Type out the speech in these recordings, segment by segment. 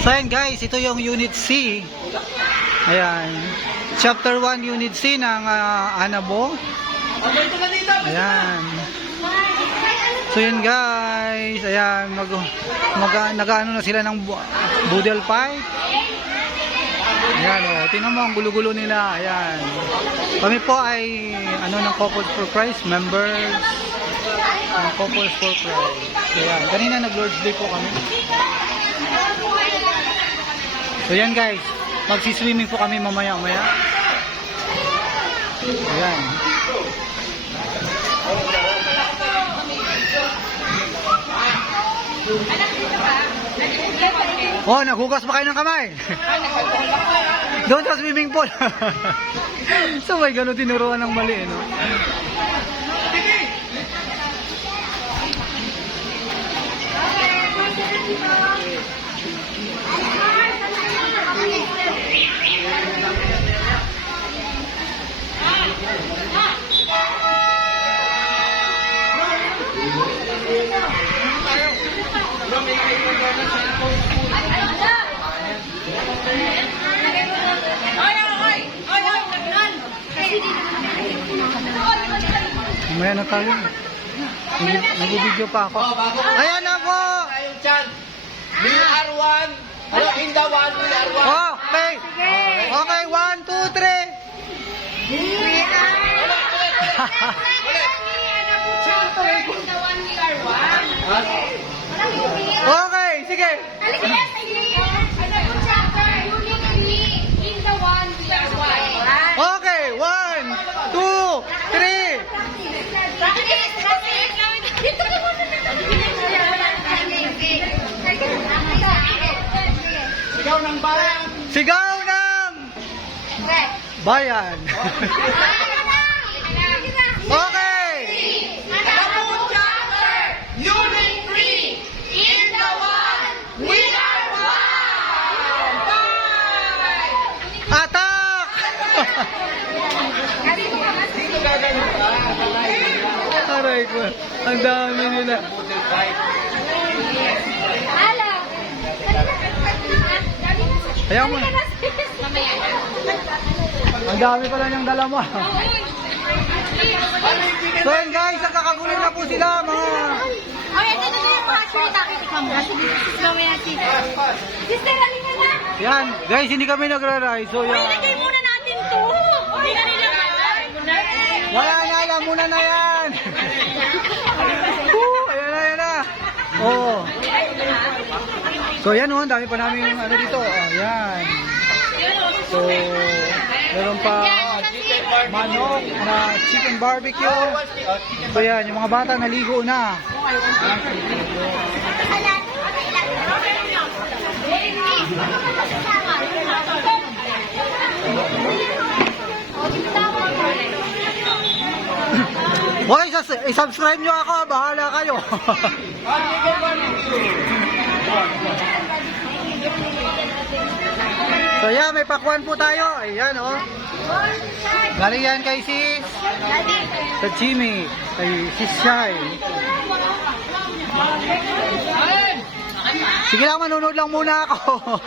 So ayan guys, ito yung Unit C. Ayan. Chapter 1 Unit C ng Anabo. Ayan. So yun guys, ayan, nag-ano na sila ng boodle fight. Ayan o, tingnan mo ang gulo-gulo nila. Ayan. Kami po ay ng Couples for Christ members. Ng Couples for Christ. Ayan, kanina nag-Lord's Day po kami. So yan guys, magsi-swimming po kami mamaya-maya. Ayan. Oh, naghugas ba kayo ng kamay? Doon sa swimming pool. So may gano'n tinuruan ng mali, no? Mamaya na tayo. Nag-video pa ako. Ayan na po! We are one. In the one, we are one. Okay. Okay, 1, 2, 3. Okay, sige. Okay, 1, 2, 3. Sigaw ng bayan. Sigaw ng bayan. Okay. Unit 3. In the one, we are one. Attack! Aray ko. Ang dami nila. Ayaw mo. Ang dami pala niyang dala mo. So yun guys, nagkakagulo na po sila mga... Okay, ito na yung mga shirt. Ikaw mo. Sister, halika na. Yan, guys, hindi kami nagra-ride. So yan. Ilagay muna natin to. Hindi na nila Wala na, alam muna na yan. Ayan na, ayan na. Oh. So yan oh, dami pa namin dito. Ayan. So, meron pa manok na chicken barbecue. So yan, yung mga bata naligo na. Okay, i-subscribe nyo ako, bahala kayo. So yan, may pakwan po tayo. Ayan oh. Galing yan kay sis. Sa Jimmy. Kay sis Shai. Sige lang, manunod lang muna ako.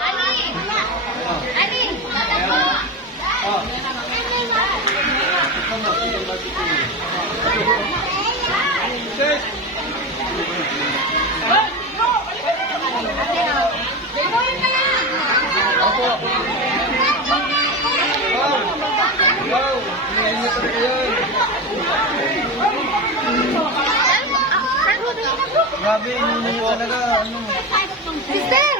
Grabe, inunin talaga. Sister!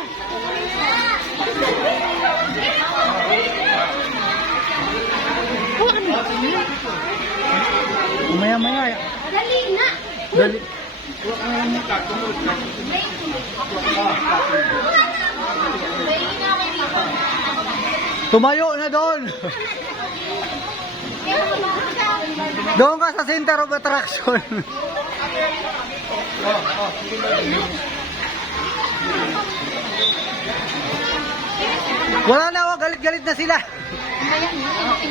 Maya-maya. Dali na! Dali. Tumayo na doon. Doon ka sa center of attraction. Wala na ako, galit-galit na sila.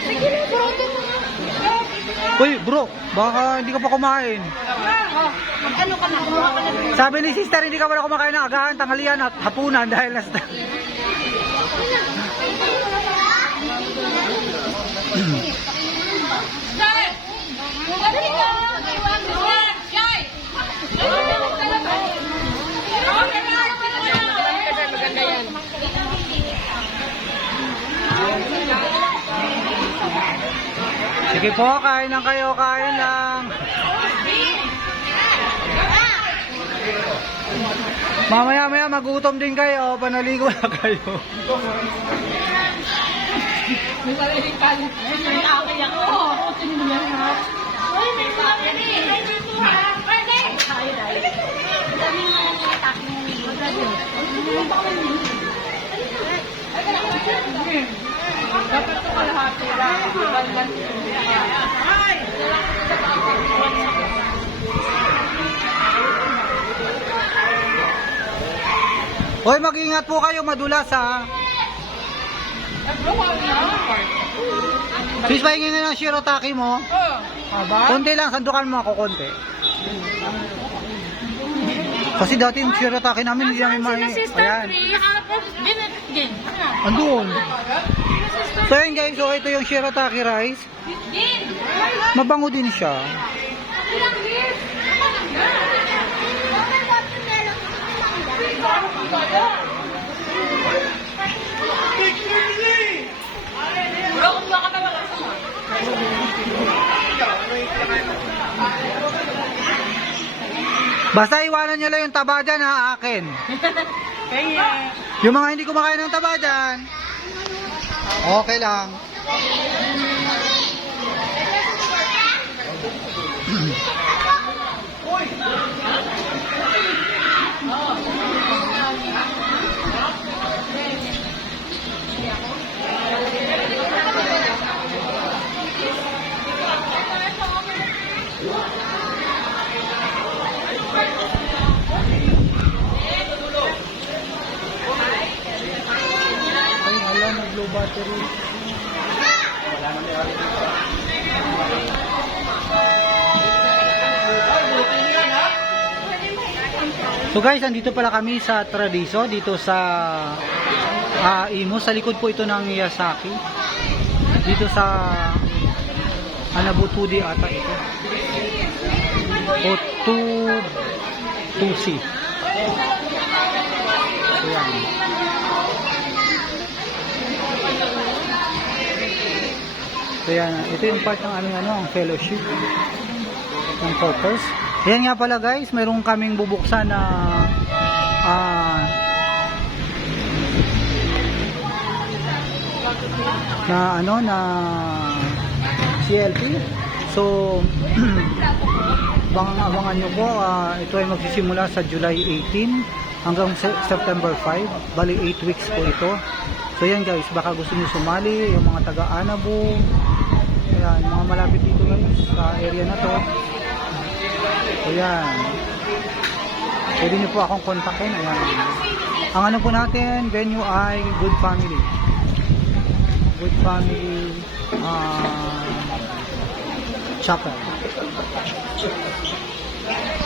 Sige na, bro. Uy, bro, baka hindi ka pa kumain. Mag-ano ka na? Kumuha ka na. Sabi ni sister, hindi ka pa na kumakain ng agahan, tanghalian at hapunan dahil nasa... Sige po, kain lang kayo, kain lang. Mamaya magutom din kayo, panaligo na kayo. May sariling kalit. May akay ako. Sino mo yan, ha? Uy, may sariling. May dito, ha? Pwede! Dami nga lang yung atake ng video. Dapat ito kalahati. Ay! Hoy, mag-ingat po kayo, madulas ha. Sis, pahingin nga ng shirataki mo. Konti lang, sandukan mo ako konti. Kasi dati yung shirataki namin, hindi namin ayan. Andun. So yun guys, so ito yung shirataki rice. Mabango din siya. Basta iwanan nyo lang yung taba dyan ha, akin. Yung mga hindi kumakain ng taba dyan, okay lang. Ay, hala, nag-low battery. So guys, andito pala kami sa Tradiso, dito sa Imo. Sa likod po ito ng Miyazaki. Dito sa Anabutudi ata ito. O Tusi. Ayan. So yan, ito yung part ng aming ang fellowship ng Corpus. Ayan nga pala guys, mayroon kaming bubuksan na CLP. So abangan nyo po, ito ay magsisimula sa July 18 hanggang September 5, bali 8 weeks po ito. So yan guys, baka gusto nyo sumali, yung mga taga Anabu, ayan, mga malapit dito guys sa area na to. So yan, pwede nyo po akong kontakin. Ayan, ang ano po natin, venue ay Good Family Chapel.